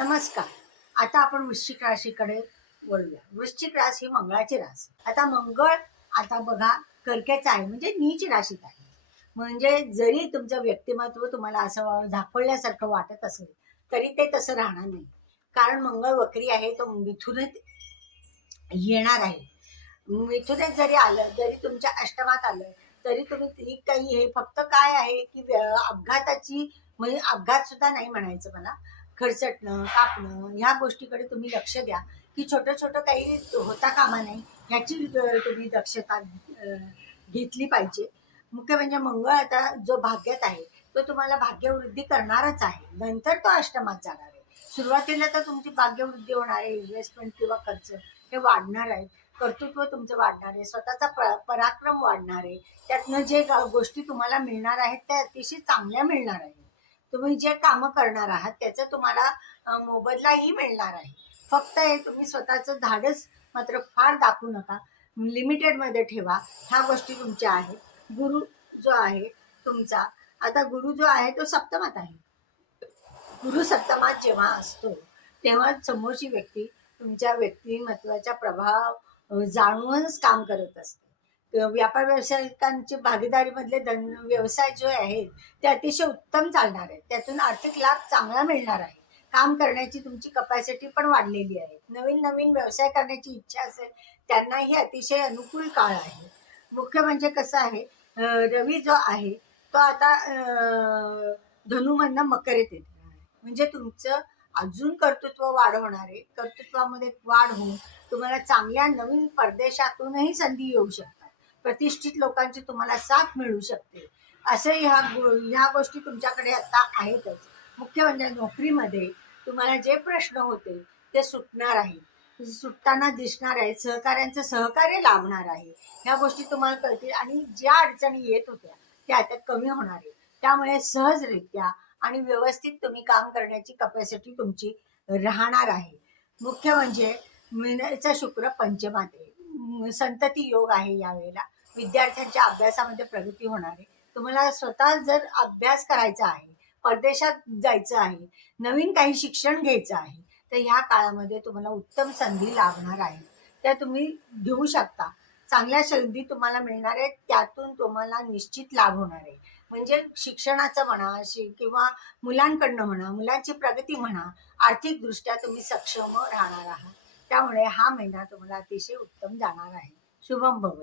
नमस्कार. आता आपण वृश्चिक राशीकडे वळूया. वृश्चिक राशी ही मंगळाची रास. आता मंगळ आता बघा कर्क्याचं आहे, म्हणजे नीच राशीत आहे. म्हणजे जरी तुमचं व्यक्तिमत्व तुम्हाला असं झापडल्यासारखं वाटत असेल तरी ते तसं राहणार नाही. कारण मंगळ वक्री आहे, तो मिथुनेत येणार आहे. मिथुनेत जरी आलं, जरी तुमच्या अष्टमात आलं तरी तुम्ही ठीक काही हे फक्त काय आहे की अपघाताची, म्हणजे अपघात सुद्धा नाही म्हणायचं मला, खरचटणं कापणं ह्या गोष्टीकडे तुम्ही लक्ष द्या की छोटं छोटं काही होता कामा नाही, ह्याची तुम्ही दक्षता घेतली पाहिजे. मुख्य म्हणजे मंगळ आता जो भाग्यात आहे तो तुम्हाला भाग्यवृद्धी करणारच आहे. नंतर तो अष्टमात जाणार आहे. सुरुवातीला तर तुमची भाग्यवृद्धी होणार आहे, इन्व्हेस्टमेंट किंवा खर्च हे वाढणार आहे, कर्तृत्व तुमचं वाढणार आहे, स्वतःचा पराक्रम वाढणार आहे. त्यातनं जे गोष्टी तुम्हाला मिळणार आहेत त्या अतिशय चांगल्या मिळणार आहेत. तुम्ही जे कामं करणार आहात त्याचा तुम्हाला मोबदलाही मिळणार आहे. फक्त हे तुम्ही स्वतःचं धाडस मात्र फार दाखवू नका, लिमिटेडमध्ये ठेवा. ह्या गोष्टी तुमच्या आहेत. गुरु जो आहे तुमचा, आता गुरु जो आहे तो सप्तमात आहे. गुरु सप्तमात जेव्हा असतो तेव्हा समोरची व्यक्ती तुमच्या व्यक्तिमत्वाचा प्रभाव जाणूनच काम करत असते. व्यापार व्यावसायिकांचे भागीदारीमधले व्यवसाय जो आहेत ते अतिशय उत्तम चालणार आहेत. त्यातून आर्थिक लाभ चांगला मिळणार आहे. काम करण्याची तुमची कपॅसिटी पण वाढलेली आहे. नवीन नवीन व्यवसाय करण्याची इच्छा असेल त्यांनाही अतिशय अनुकूल काळ आहे. मुख्य म्हणजे कसं आहे, रवी जो आहे तो आता धनुमधनं मकरेत येतो आहे. म्हणजे तुमचं अजून कर्तृत्व होणार आहे. कर्तृत्वामध्ये वाढ होऊन तुम्हाला चांगल्या नवीन परदेशातूनही संधी येऊ शकतात. प्रतिष्ठित लोकांची तुम्हाला साथ मिळू शकते. असे ह्या गोष्टी तुमच्याकडे आता आहेतच. मुख्य म्हणजे नोकरीमध्ये तुम्हाला जे प्रश्न होते ते सुटणार आहेत, सुटताना दिसणार आहेत. सहकाऱ्यांचं सहकार्य लाभणार आहे. ह्या गोष्टी तुम्हाला कळतील आणि ज्या अडचणी येत होत्या त्या आता कमी होणार आहे. त्यामुळे सहजरित्या आणि व्यवस्थित तुम्ही काम करण्याची कपॅसिटी तुमची राहणार आहे. मुख्य म्हणजे मीनेचा शुक्र पंचमात आहे. संतती योग आहे. यावेळेला विद्यार्थ्यांच्या अभ्यासामध्ये प्रगती होणार आहे. तुम्हाला स्वतः जर अभ्यास करायचा आहे, परदेशात जायचं आहे, नवीन काही शिक्षण घ्यायचं आहे तर ह्या काळामध्ये तुम्हाला उत्तम संधी लाभणार आहे. त्या तुम्ही घेऊ शकता. चांगल्या संधी तुम्हाला मिळणार आहेत, त्यातून तुम्हाला निश्चित लाभ होणार आहे. म्हणजे शिक्षणाचं म्हणा किंवा मुलांकडनं म्हणा, मुलांची प्रगती म्हणा, आर्थिकदृष्ट्या तुम्ही सक्षम राहणार आहात. त्यामुळे हा महिना तुम्हाला अतिशय उत्तम जाणार आहे. शुभम भवतु.